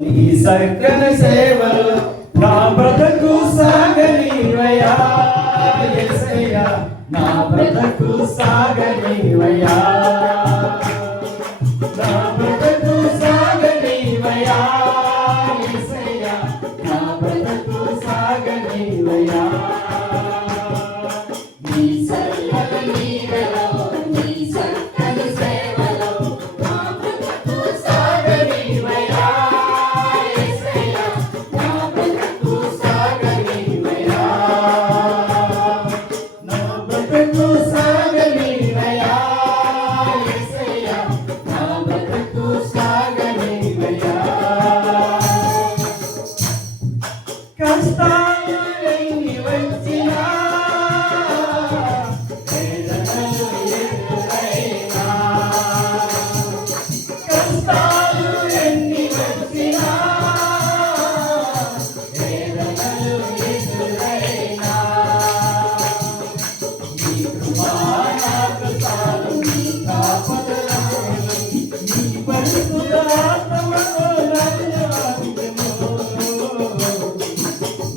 నీ సకల సేవలు నా బ్రతుకు సాగనివయ్యా యేసయ్యా నా బ్రతుకు సాగనివయ్యా నా బ్రతుకు సాగనివయ్యా యేసయ్యా నా బ్రతుకు సాగనివయ్యా నీ సకల నీడలో నీ సకల సేవలో నా బ్రతుకు సాగనివయ్యా కష్టాలన్నీ వచ్చినా వేదనలు ఎదురైనా కష్టాలు ఎన్ని వచ్చినా వేదనలు ఎదురైనా నీ కృపా నాకు చాలు నీ కాపుదలను నీ పరిశుద్ధ ఆత్మతో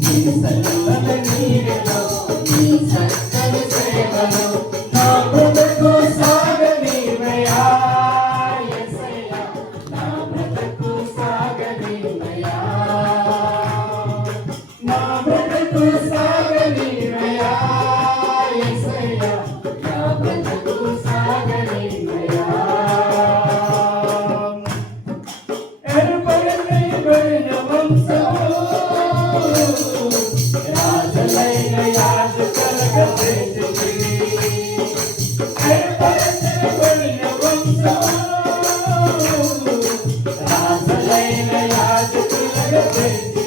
నీ సకల నీడలో నీ సకల సేవలో నా బ్రతుకు సాగనివయ్యా యేసయ్యా నా బ్రతుకు సాగనివయ్యా నా బ్రతుకు సాగనివయ్యా యేసయ్యా నా బ్రతుకు సాగనివయ్యా ఏర్పడిన వంశము రాజులైన యాజకులకు ప్రీతికి ఏర్పరచబడిన వంశము రాజులైన యాజకులకు ప్రీతికి